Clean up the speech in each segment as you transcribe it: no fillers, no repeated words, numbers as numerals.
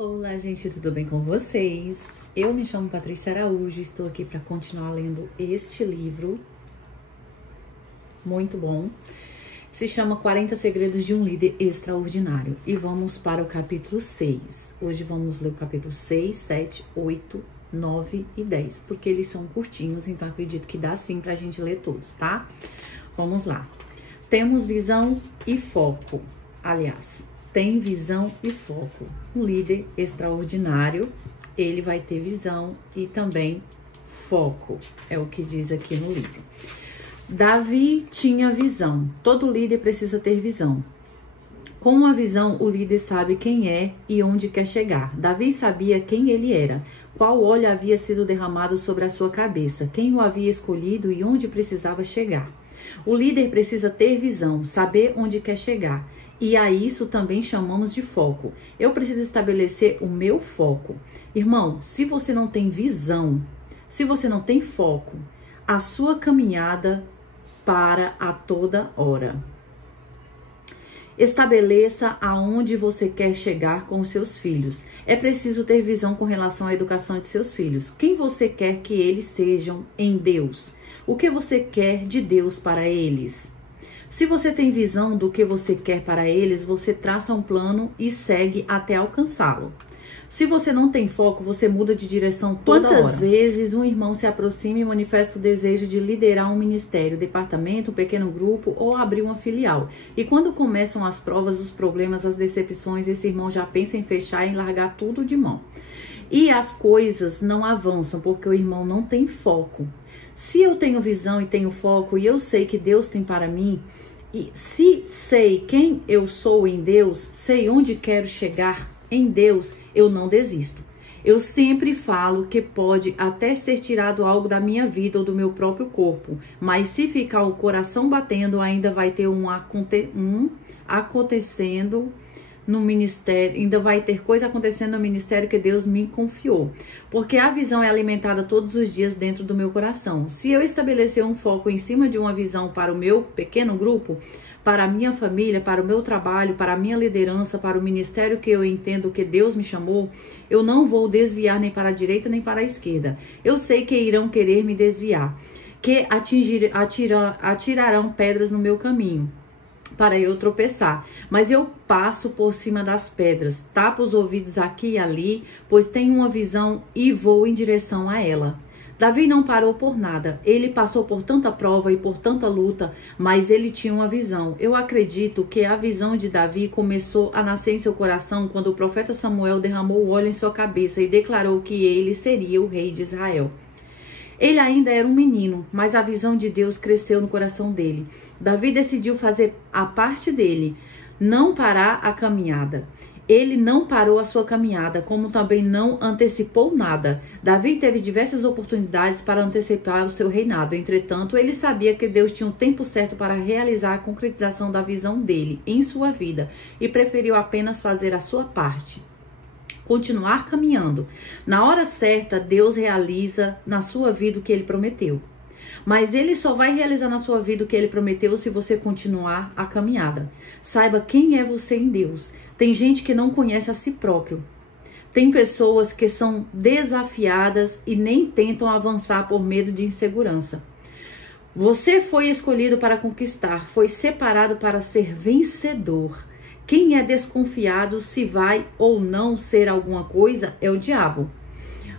Olá, gente, tudo bem com vocês? Eu me chamo Patrícia Araújo, estou aqui para continuar lendo este livro, muito bom. Se chama 40 Segredos de um Líder Extraordinário e vamos para o capítulo 6. Hoje vamos ler o capítulo 6, 7, 8, 9 e 10, porque eles são curtinhos, então acredito que dá sim pra gente ler todos, tá? Vamos lá. Temos visão e foco, aliás, tem visão e foco. Um líder extraordinário, ele vai ter visão e também foco, é o que diz aqui no livro. Davi tinha visão. Todo líder precisa ter visão. Com uma visão, o líder sabe quem é e onde quer chegar. Davi sabia quem ele era, qual óleo havia sido derramado sobre a sua cabeça, quem o havia escolhido e onde precisava chegar. O líder precisa ter visão, saber onde quer chegar. E a isso também chamamos de foco. Eu preciso estabelecer o meu foco. Irmão, se você não tem visão, se você não tem foco, a sua caminhada para a toda hora. Estabeleça aonde você quer chegar com os seus filhos. É preciso ter visão com relação à educação de seus filhos. Quem você quer que eles sejam em Deus? O que você quer de Deus para eles? Se você tem visão do que você quer para eles, você traça um plano e segue até alcançá-lo. Se você não tem foco, você muda de direção toda hora. Quantas vezes um irmão se aproxima e manifesta o desejo de liderar um ministério, departamento, um pequeno grupo ou abrir uma filial. E quando começam as provas, os problemas, as decepções, esse irmão já pensa em fechar e largar tudo de mão. E as coisas não avançam porque o irmão não tem foco. Se eu tenho visão e tenho foco e eu sei que Deus tem para mim, e se sei quem eu sou em Deus, sei onde quero chegar em Deus, eu não desisto. Eu sempre falo que pode até ser tirado algo da minha vida ou do meu próprio corpo, mas se ficar o coração batendo, ainda vai ter acontecendo no ministério, ainda vai ter coisa acontecendo no ministério que Deus me confiou. Porque a visão é alimentada todos os dias dentro do meu coração. Se eu estabelecer um foco em cima de uma visão para o meu pequeno grupo, para a minha família, para o meu trabalho, para a minha liderança, para o ministério que eu entendo que Deus me chamou, eu não vou desviar nem para a direita nem para a esquerda. Eu sei que irão querer me desviar, que atirarão pedras no meu caminho para eu tropeçar, mas eu passo por cima das pedras, tapo os ouvidos aqui e ali, pois tenho uma visão e vou em direção a ela. Davi não parou por nada, ele passou por tanta prova e por tanta luta, mas ele tinha uma visão. Eu acredito que a visão de Davi começou a nascer em seu coração quando o profeta Samuel derramou óleo em sua cabeça e declarou que ele seria o rei de Israel. Ele ainda era um menino, mas a visão de Deus cresceu no coração dele. Davi decidiu fazer a parte dele, não parar a caminhada. Ele não parou a sua caminhada, como também não antecipou nada. Davi teve diversas oportunidades para antecipar o seu reinado. Entretanto, ele sabia que Deus tinha um tempo certo para realizar a concretização da visão dele em sua vida e preferiu apenas fazer a sua parte. Continuar caminhando. Na hora certa, Deus realiza na sua vida o que ele prometeu. Mas ele só vai realizar na sua vida o que ele prometeu se você continuar a caminhada. Saiba quem é você em Deus. Tem gente que não conhece a si próprio. Tem pessoas que são desafiadas e nem tentam avançar por medo de insegurança. Você foi escolhido para conquistar, foi separado para ser vencedor. Quem é desconfiado se vai ou não ser alguma coisa é o diabo.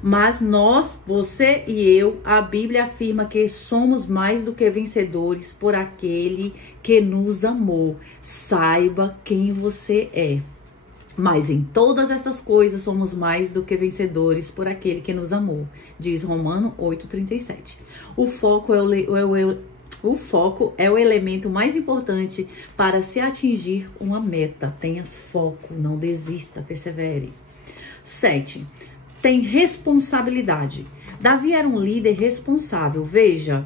Mas nós, você e eu, a Bíblia afirma que somos mais do que vencedores por aquele que nos amou. Saiba quem você é. Mas em todas essas coisas somos mais do que vencedores por aquele que nos amou. Diz Romanos 8,37. O foco é o elemento mais importante para se atingir uma meta. Tenha foco, não desista, persevere. 7. Tem responsabilidade. Davi era um líder responsável. Veja,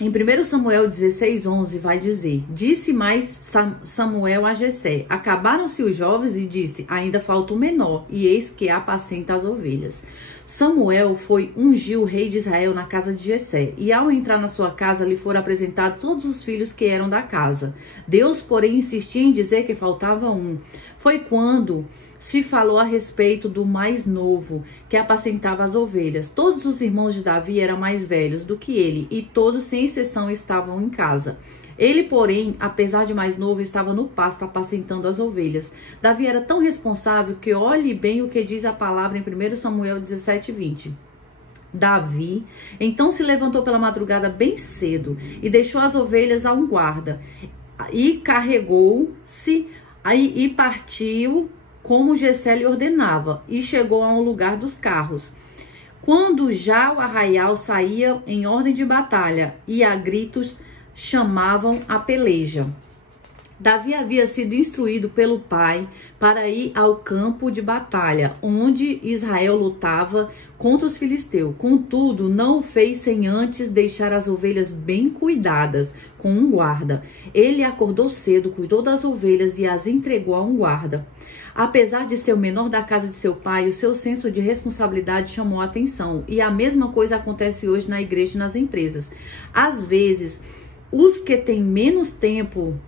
em 1 Samuel 16:11 vai dizer: disse mais Samuel a Jessé: acabaram-se os jovens e disse: ainda falta o menor, e eis que apacenta as ovelhas. Samuel ungiu o rei de Israel na casa de Jessé, e ao entrar na sua casa lhe foram apresentados todos os filhos que eram da casa. Deus, porém, insistia em dizer que faltava um. Foi quando se falou a respeito do mais novo, que apacentava as ovelhas. Todos os irmãos de Davi eram mais velhos do que ele, e todos, sem exceção, estavam em casa. Ele, porém, apesar de mais novo, estava no pasto apacentando as ovelhas. Davi era tão responsável que olhe bem o que diz a palavra em 1 Samuel 17:20. Davi então se levantou pela madrugada bem cedo e deixou as ovelhas a um guarda, e carregou-se e partiu como Jessé lhe ordenava, e chegou a um lugar dos carros. Quando já o arraial saía em ordem de batalha, e a gritos chamavam a peleja. Davi havia sido instruído pelo pai para ir ao campo de batalha, onde Israel lutava contra os filisteus. Contudo, não o fez sem antes deixar as ovelhas bem cuidadas, com um guarda. Ele acordou cedo, cuidou das ovelhas e as entregou a um guarda. Apesar de ser o menor da casa de seu pai, o seu senso de responsabilidade chamou a atenção. E a mesma coisa acontece hoje na igreja e nas empresas. Às vezes, os que têm menos tempo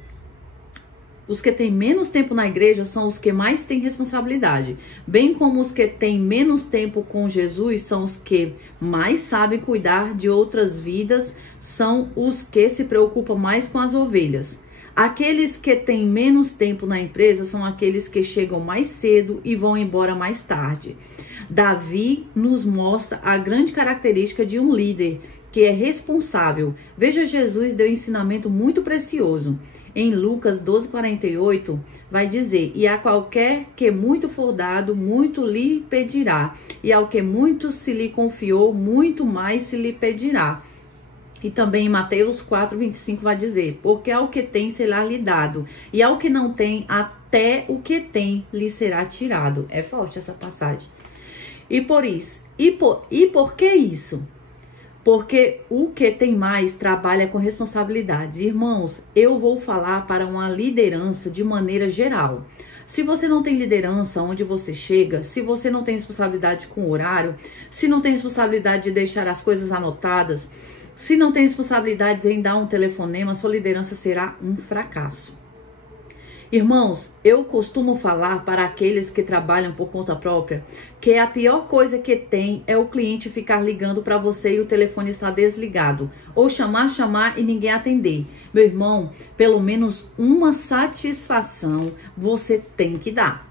na igreja são os que mais têm responsabilidade, bem como os que têm menos tempo com Jesus são os que mais sabem cuidar de outras vidas, são os que se preocupam mais com as ovelhas. Aqueles que têm menos tempo na empresa são aqueles que chegam mais cedo e vão embora mais tarde. Davi nos mostra a grande característica de um líder, que é responsável. Veja, Jesus deu um ensinamento muito precioso. Em Lucas 12:48, vai dizer: e a qualquer que muito for dado, muito lhe pedirá. E ao que muito se lhe confiou, muito mais se lhe pedirá. E também em Mateus 4:25 vai dizer: porque ao que tem será lhe dado, e ao que não tem, até o que tem lhe será tirado. É forte essa passagem. E por isso, por que isso? Porque o que tem mais trabalha com responsabilidades. Irmãos, eu vou falar para uma liderança de maneira geral. Se você não tem liderança onde você chega, se você não tem responsabilidade com o horário, se não tem responsabilidade de deixar as coisas anotadas, se não tem responsabilidade em dar um telefonema, sua liderança será um fracasso. Irmãos, eu costumo falar para aqueles que trabalham por conta própria que a pior coisa que tem é o cliente ficar ligando para você e o telefone está desligado. Ou chamar e ninguém atender. Meu irmão, pelo menos uma satisfação você tem que dar.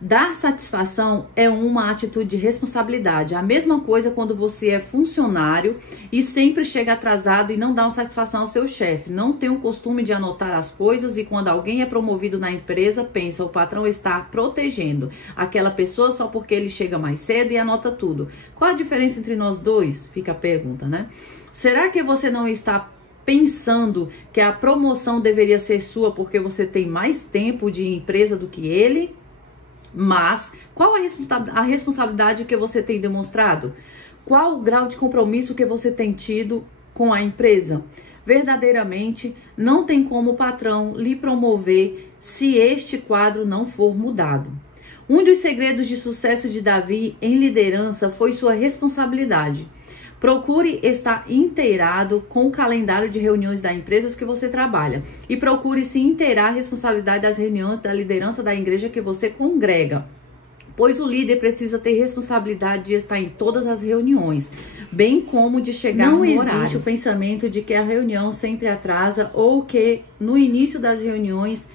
Dar satisfação é uma atitude de responsabilidade. A mesma coisa quando você é funcionário e sempre chega atrasado e não dá uma satisfação ao seu chefe. Não tem o costume de anotar as coisas e quando alguém é promovido na empresa, pensa, o patrão está protegendo aquela pessoa só porque ele chega mais cedo e anota tudo. Qual a diferença entre nós dois? Fica a pergunta, né? Será que você não está pensando que a promoção deveria ser sua porque você tem mais tempo de empresa do que ele? Mas qual a responsabilidade que você tem demonstrado? Qual o grau de compromisso que você tem tido com a empresa? Verdadeiramente, não tem como o patrão lhe promover se este quadro não for mudado. Um dos segredos de sucesso de Davi em liderança foi sua responsabilidade. Procure estar inteirado com o calendário de reuniões das empresas que você trabalha. E procure se inteirar a responsabilidade das reuniões da liderança da igreja que você congrega. Pois o líder precisa ter responsabilidade de estar em todas as reuniões, bem como de chegar no horário. Não existe o pensamento de que a reunião sempre atrasa ou que no início das reuniões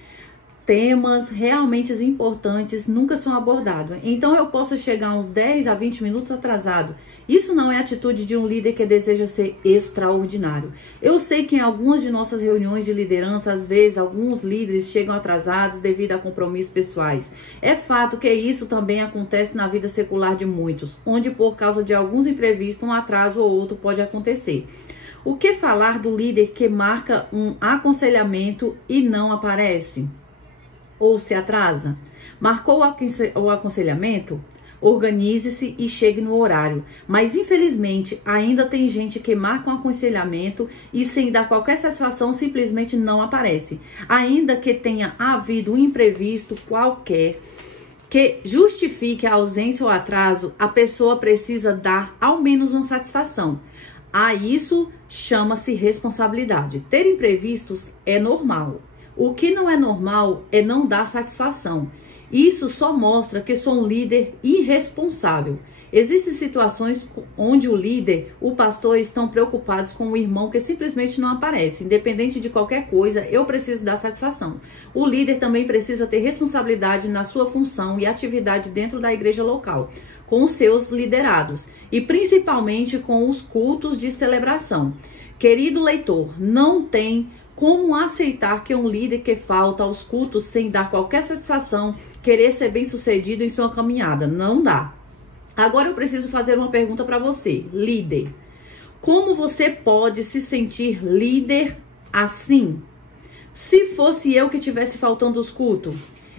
temas realmente importantes nunca são abordados. Então eu posso chegar uns 10 a 20 minutos atrasado. Isso não é atitude de um líder que deseja ser extraordinário. Eu sei que em algumas de nossas reuniões de liderança, às vezes, alguns líderes chegam atrasados devido a compromissos pessoais. É fato que isso também acontece na vida secular de muitos, onde por causa de alguns imprevistos, um atraso ou outro pode acontecer. O que falar do líder que marca um aconselhamento e não aparece? Ou se atrasa? Marcou o aconselhamento? Organize-se e chegue no horário. Mas, infelizmente, ainda tem gente que marca um aconselhamento e, sem dar qualquer satisfação, simplesmente não aparece. Ainda que tenha havido um imprevisto qualquer que justifique a ausência ou atraso, a pessoa precisa dar ao menos uma satisfação. A isso chama-se responsabilidade. Ter imprevistos é normal. O que não é normal é não dar satisfação. Isso só mostra que sou um líder irresponsável. Existem situações onde o líder, o pastor, estão preocupados com o irmão que simplesmente não aparece. Independente de qualquer coisa, eu preciso dar satisfação. O líder também precisa ter responsabilidade na sua função e atividade dentro da igreja local, com os seus liderados e principalmente com os cultos de celebração. Querido leitor, não tem como aceitar que um líder que falta aos cultos sem dar qualquer satisfação, querer ser bem-sucedido em sua caminhada. Não dá. Agora eu preciso fazer uma pergunta para você, líder. Como você pode se sentir líder assim? Se fosse eu que estivesse faltando os cultos,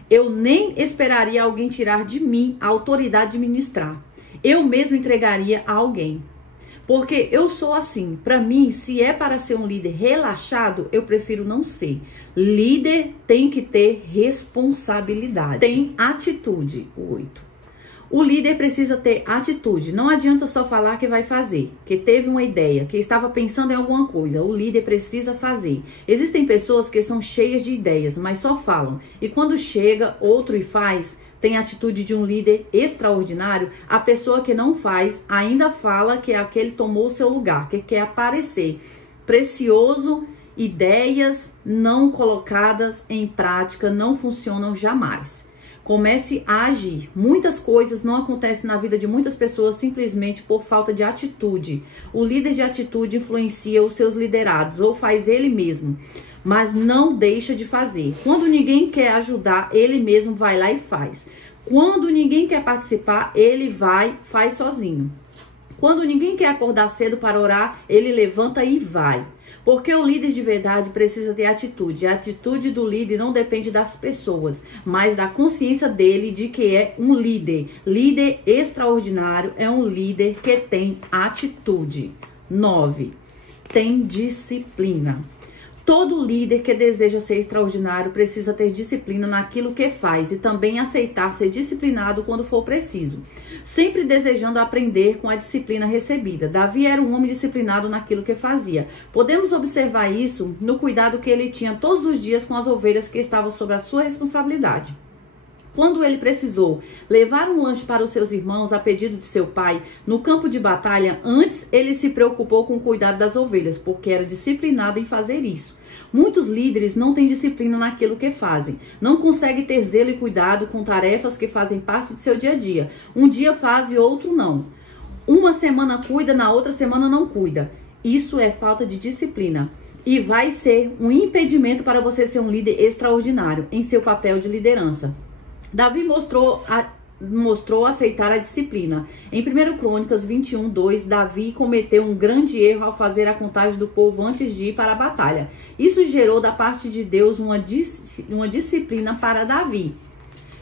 eu nem esperaria alguém tirar de mim a autoridade de ministrar. Eu mesmo entregaria a alguém. Porque eu sou assim. Para mim, se é para ser um líder relaxado, eu prefiro não ser. Líder tem que ter responsabilidade. Tem atitude. 8. O líder precisa ter atitude. Não adianta só falar que vai fazer, que teve uma ideia, que estava pensando em alguma coisa. O líder precisa fazer. Existem pessoas que são cheias de ideias, mas só falam. E quando chega outro e faz, tem a atitude de um líder extraordinário. A pessoa que não faz ainda fala que aquele tomou o seu lugar, que quer aparecer. Precioso, ideias não colocadas em prática não funcionam jamais. Comece a agir. Muitas coisas não acontecem na vida de muitas pessoas simplesmente por falta de atitude. O líder de atitude influencia os seus liderados ou faz ele mesmo, mas não deixa de fazer. Quando ninguém quer ajudar, ele mesmo vai lá e faz. Quando ninguém quer participar, ele faz sozinho. Quando ninguém quer acordar cedo para orar, ele levanta e vai. Porque o líder de verdade precisa ter atitude. A atitude do líder não depende das pessoas, mas da consciência dele de que é um líder. Líder extraordinário é um líder que tem atitude. 9. Tem disciplina. Todo líder que deseja ser extraordinário precisa ter disciplina naquilo que faz e também aceitar ser disciplinado quando for preciso, sempre desejando aprender com a disciplina recebida. Davi era um homem disciplinado naquilo que fazia. Podemos observar isso no cuidado que ele tinha todos os dias com as ovelhas que estavam sob a sua responsabilidade. Quando ele precisou levar um lanche para os seus irmãos a pedido de seu pai no campo de batalha, antes ele se preocupou com o cuidado das ovelhas, porque era disciplinado em fazer isso. Muitos líderes não têm disciplina naquilo que fazem, não conseguem ter zelo e cuidado com tarefas que fazem parte de seu dia a dia. Um dia faz e outro não. Uma semana cuida, na outra semana não cuida. Isso é falta de disciplina. E vai ser um impedimento para você ser um líder extraordinário em seu papel de liderança. Davi mostrou aceitar a disciplina. Em 1 Crônicas 21:2, Davi cometeu um grande erro ao fazer a contagem do povo antes de ir para a batalha. Isso gerou da parte de Deus uma disciplina para Davi.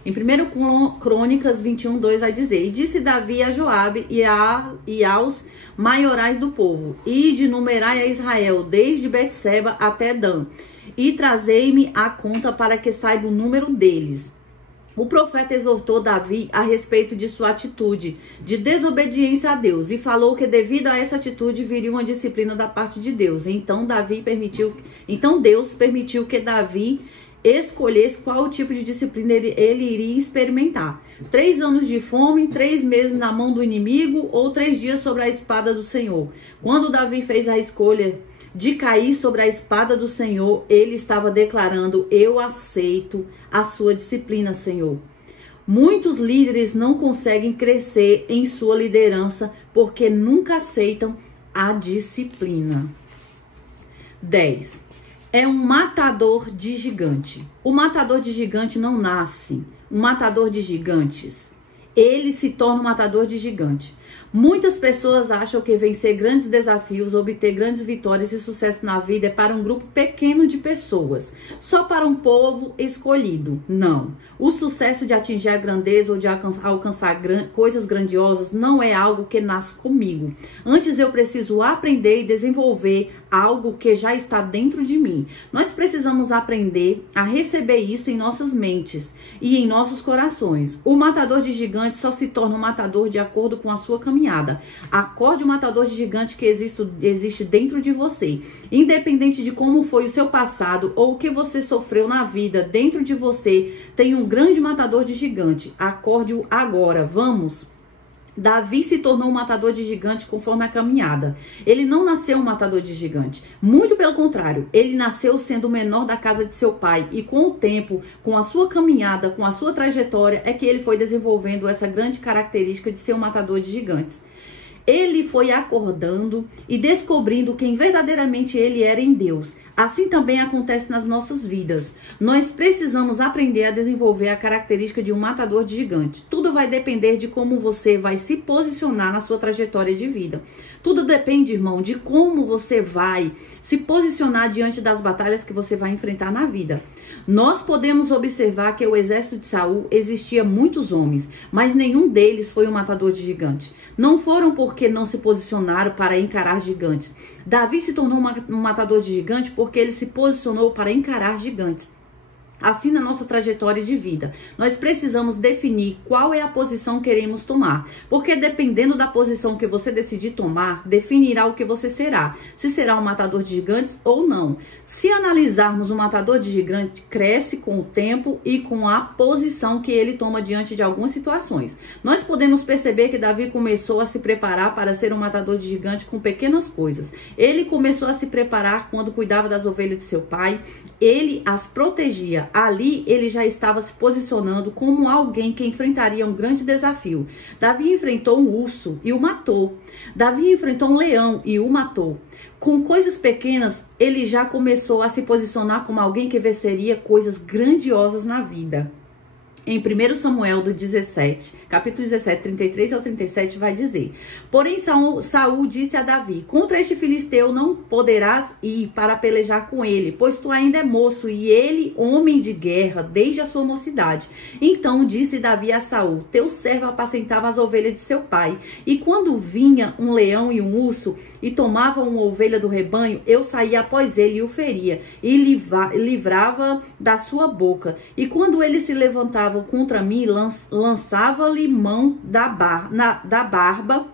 Em 1 Crônicas 21:2 vai dizer: E disse Davi a Joabe e aos maiorais do povo: Ide, numerai a Israel, desde Betseba até Dan, e trazei-me a conta para que saiba o número deles. O profeta exortou Davi a respeito de sua atitude de desobediência a Deus e falou que devido a essa atitude viria uma disciplina da parte de Deus. Então Deus permitiu que Davi escolhesse qual tipo de disciplina ele iria experimentar. 3 anos de fome, 3 meses na mão do inimigo ou 3 dias sobre a espada do Senhor. Quando Davi fez a escolha de cair sobre a espada do Senhor, ele estava declarando: eu aceito a sua disciplina, Senhor. Muitos líderes não conseguem crescer em sua liderança porque nunca aceitam a disciplina. 10. É um matador de gigante. O matador de gigante não nasce um matador de gigantes. Ele se torna um matador de gigante. Muitas pessoas acham que vencer grandes desafios, obter grandes vitórias e sucesso na vida é para um grupo pequeno de pessoas, só para um povo escolhido. Não. O sucesso de atingir a grandeza ou de alcançar coisas grandiosas não é algo que nasce comigo. Antes eu preciso aprender e desenvolver algo que já está dentro de mim. Nós precisamos aprender a receber isso em nossas mentes e em nossos corações. O matador de gigantes só se torna um matador de acordo com a sua caminhada. Acorde o matador de gigante que existe dentro de você. Independente de como foi o seu passado ou o que você sofreu na vida, dentro de você tem um grande matador de gigante. Acorde-o agora. Vamos! Davi se tornou um matador de gigante conforme a caminhada. Ele não nasceu um matador de gigante. Muito pelo contrário, ele nasceu sendo o menor da casa de seu pai. E com o tempo, com a sua caminhada, com a sua trajetória, é que ele foi desenvolvendo essa grande característica de ser um matador de gigantes. Ele foi acordando e descobrindo quem verdadeiramente ele era em Deus. Assim também acontece nas nossas vidas. Nós precisamos aprender a desenvolver a característica de um matador de gigante. Tudo vai depender de como você vai se posicionar na sua trajetória de vida. Tudo depende, irmão, de como você vai se posicionar diante das batalhas que você vai enfrentar na vida. Nós podemos observar que o exército de Saul existia muitos homens, mas nenhum deles foi um matador de gigante. Não foram porque não se posicionaram para encarar gigantes. Davi se tornou um matador de gigante porque ele se posicionou para encarar gigantes. Assim, na nossa trajetória de vida, nós precisamos definir qual é a posição que queremos tomar. Porque dependendo da posição que você decidir tomar, definirá o que você será. Se será um matador de gigantes ou não. Se analisarmos, um matador de gigante cresce com o tempo e com a posição que ele toma diante de algumas situações. Nós podemos perceber que Davi começou a se preparar para ser um matador de gigante com pequenas coisas. Ele começou a se preparar quando cuidava das ovelhas de seu pai. Ele as protegia. Ali ele já estava se posicionando como alguém que enfrentaria um grande desafio. Davi enfrentou um urso e o matou. Davi enfrentou um leão e o matou. Com coisas pequenas, ele já começou a se posicionar como alguém que venceria coisas grandiosas na vida. Em 1 Samuel do 17, capítulo 17, 33 ao 37, vai dizer: Porém Saul disse a Davi: Contra este filisteu não poderás ir para pelejar com ele, pois tu ainda é moço e ele homem de guerra desde a sua mocidade. Então disse Davi a Saul: Teu servo apacentava as ovelhas de seu pai, e quando vinha um leão e um urso e tomavam uma ovelha do rebanho, eu saía após ele e o feria, e livrava da sua boca. E quando ele se levantava contra mim, lançava-lhe mão da barba,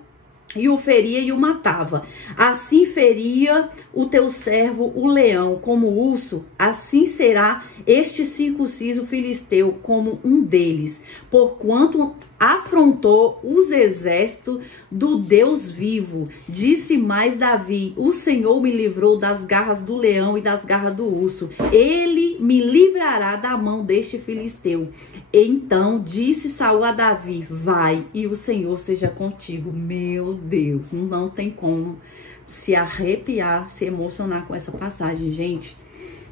e o feria e o matava. Assim feria o teu servo o leão como o urso, assim será este circunciso filisteu como um deles, porquanto afrontou os exércitos do Deus vivo. Disse mais Davi: O Senhor me livrou das garras do leão e das garras do urso. Ele me livrará da mão deste filisteu. Então disse Saul a Davi: Vai, e o Senhor seja contigo. Meu Deus, não tem como se arrepiar, se emocionar com essa passagem, gente.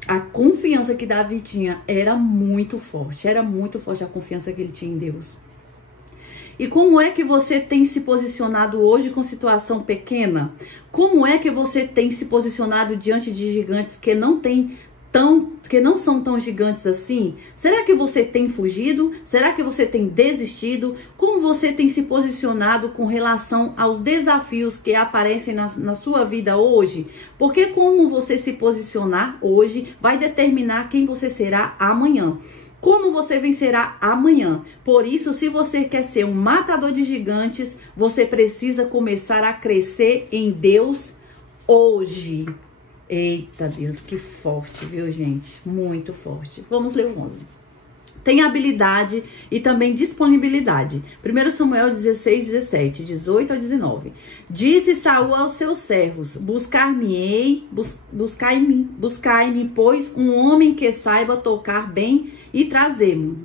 A confiança que Davi tinha era muito forte a confiança que ele tinha em Deus. E como é que você tem se posicionado hoje com situação pequena? Como é que você tem se posicionado diante de gigantes que não são tão gigantes assim? Será que você tem fugido? Será que você tem desistido? Como você tem se posicionado com relação aos desafios que aparecem na sua vida hoje? Porque como você se posicionar hoje vai determinar quem você será amanhã. Como você vencerá amanhã? Por isso, se você quer ser um matador de gigantes, você precisa começar a crescer em Deus hoje. Eita Deus, que forte, viu, gente? Muito forte. Vamos ler o 11. Tem habilidade e também disponibilidade. 1 Samuel 16, 17, 18 a 19. Disse Saul aos seus servos: Buscai-me, pois, um homem que saiba tocar bem e trazer-me.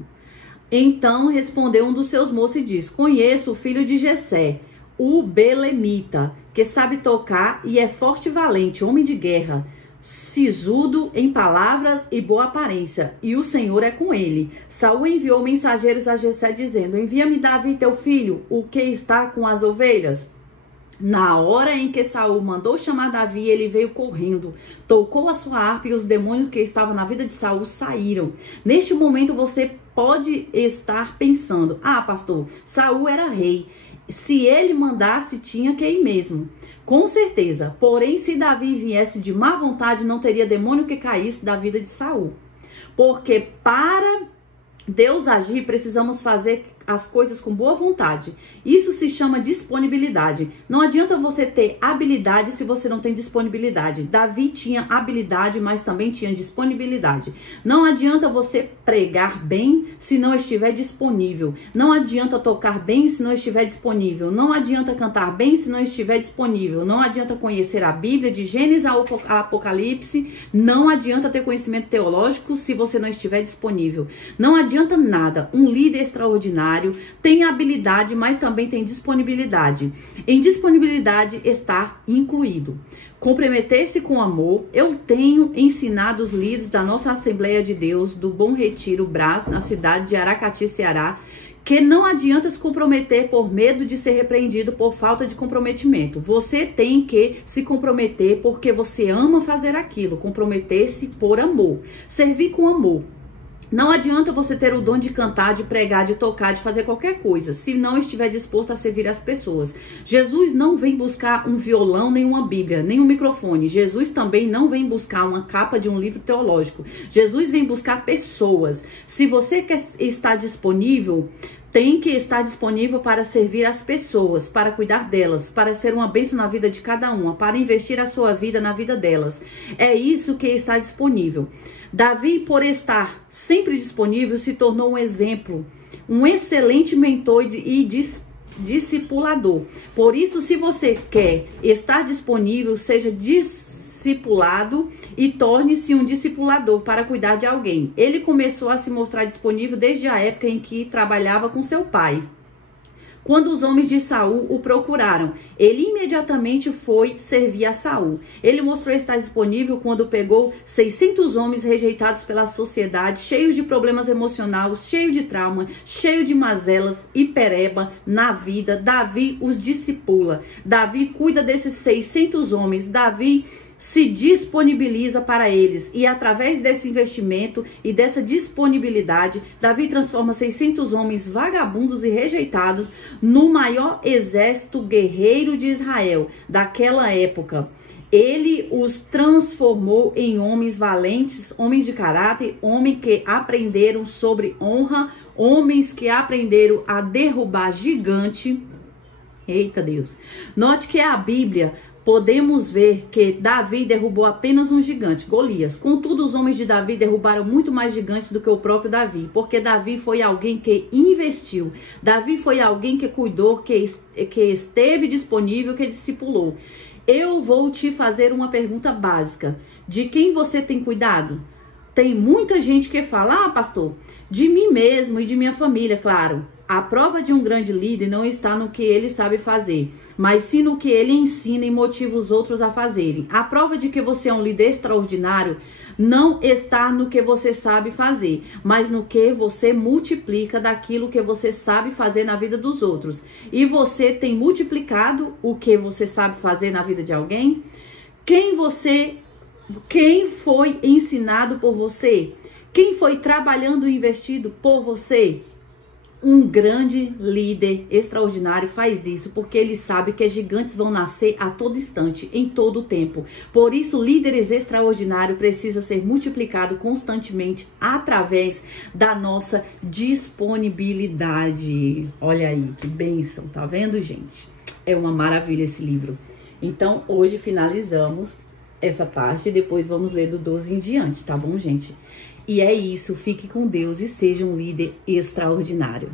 Então respondeu um dos seus moços e disse: Conheço o filho de Jessé, o belemita, que sabe tocar e é forte e valente, homem de guerra, sisudo em palavras e boa aparência, e o Senhor é com ele. Saul enviou mensageiros a Jessé dizendo: Envia-me Davi teu filho, o que está com as ovelhas. Na hora em que Saul mandou chamar Davi, ele veio correndo, tocou a sua harpa e os demônios que estavam na vida de Saul saíram. Neste momento você pode estar pensando: ah, pastor, Saul era rei. Se ele mandasse, tinha que ir mesmo. Com certeza. Porém, se Davi viesse de má vontade, não teria demônio que caísse da vida de Saul. Porque para Deus agir, precisamos fazer as coisas com boa vontade. Isso se chama disponibilidade. Não adianta você ter habilidade se você não tem disponibilidade. Davi tinha habilidade, mas também tinha disponibilidade. Não adianta você pregar bem se não estiver disponível. Não adianta tocar bem se não estiver disponível. Não adianta cantar bem se não estiver disponível. Não adianta conhecer a Bíblia de Gênesis ao Apocalipse. Não adianta ter conhecimento teológico se você não estiver disponível. Não adianta nada. Um líder extraordinário tem habilidade, mas também tem disponibilidade. Em disponibilidade está incluído comprometer-se com amor. Eu tenho ensinado os líderes da nossa Assembleia de Deus do Bom Retiro Brás, na cidade de Aracati, Ceará, que não adianta se comprometer por medo de ser repreendido por falta de comprometimento. Você tem que se comprometer porque você ama fazer aquilo. Comprometer-se por amor. Servir com amor. Não adianta você ter o dom de cantar, de pregar, de tocar, de fazer qualquer coisa, se não estiver disposto a servir as pessoas. Jesus não vem buscar um violão, nem uma Bíblia, nem um microfone. Jesus também não vem buscar uma capa de um livro teológico. Jesus vem buscar pessoas. Se você quer estar disponível, tem que estar disponível para servir as pessoas, para cuidar delas, para ser uma bênção na vida de cada uma, para investir a sua vida na vida delas. É isso que está disponível. Davi, por estar sempre disponível, se tornou um exemplo, um excelente mentor e discipulador. Por isso, se você quer estar disponível, seja discipulado e torne-se um discipulador para cuidar de alguém. Ele começou a se mostrar disponível desde a época em que trabalhava com seu pai. Quando os homens de Saul o procuraram, ele imediatamente foi servir a Saul. Ele mostrou estar disponível quando pegou 600 homens rejeitados pela sociedade, cheios de problemas emocionais, cheios de trauma, cheios de mazelas e pereba na vida. Davi os discipula. Davi cuida desses 600 homens. Davi se disponibiliza para eles e através desse investimento e dessa disponibilidade, Davi transforma 600 homens vagabundos e rejeitados no maior exército guerreiro de Israel daquela época. Ele os transformou em homens valentes, homens de caráter, homens que aprenderam sobre honra, homens que aprenderam a derrubar gigante. Eita Deus! Note que a Bíblia podemos ver que Davi derrubou apenas um gigante, Golias. Contudo, os homens de Davi derrubaram muito mais gigantes do que o próprio Davi, porque Davi foi alguém que investiu. Davi foi alguém que cuidou, que esteve disponível, que discipulou. Eu vou te fazer uma pergunta básica. De quem você tem cuidado? Tem muita gente que fala: ah, pastor, de mim mesmo e de minha família, claro. A prova de um grande líder não está no que ele sabe fazer, mas sim no que ele ensina e motiva os outros a fazerem. A prova de que você é um líder extraordinário não está no que você sabe fazer, mas no que você multiplica daquilo que você sabe fazer na vida dos outros. E você tem multiplicado o que você sabe fazer na vida de alguém? Quem foi ensinado por você? Quem foi trabalhando e investido por você? Um grande líder extraordinário faz isso porque ele sabe que gigantes vão nascer a todo instante, em todo o tempo. Por isso, líderes extraordinários precisam ser multiplicados constantemente através da nossa disponibilidade. Olha aí, que bênção, tá vendo, gente? É uma maravilha esse livro. Então, hoje finalizamos essa parte e depois vamos ler do 12 em diante, tá bom, gente? E é isso, fique com Deus e seja um líder extraordinário.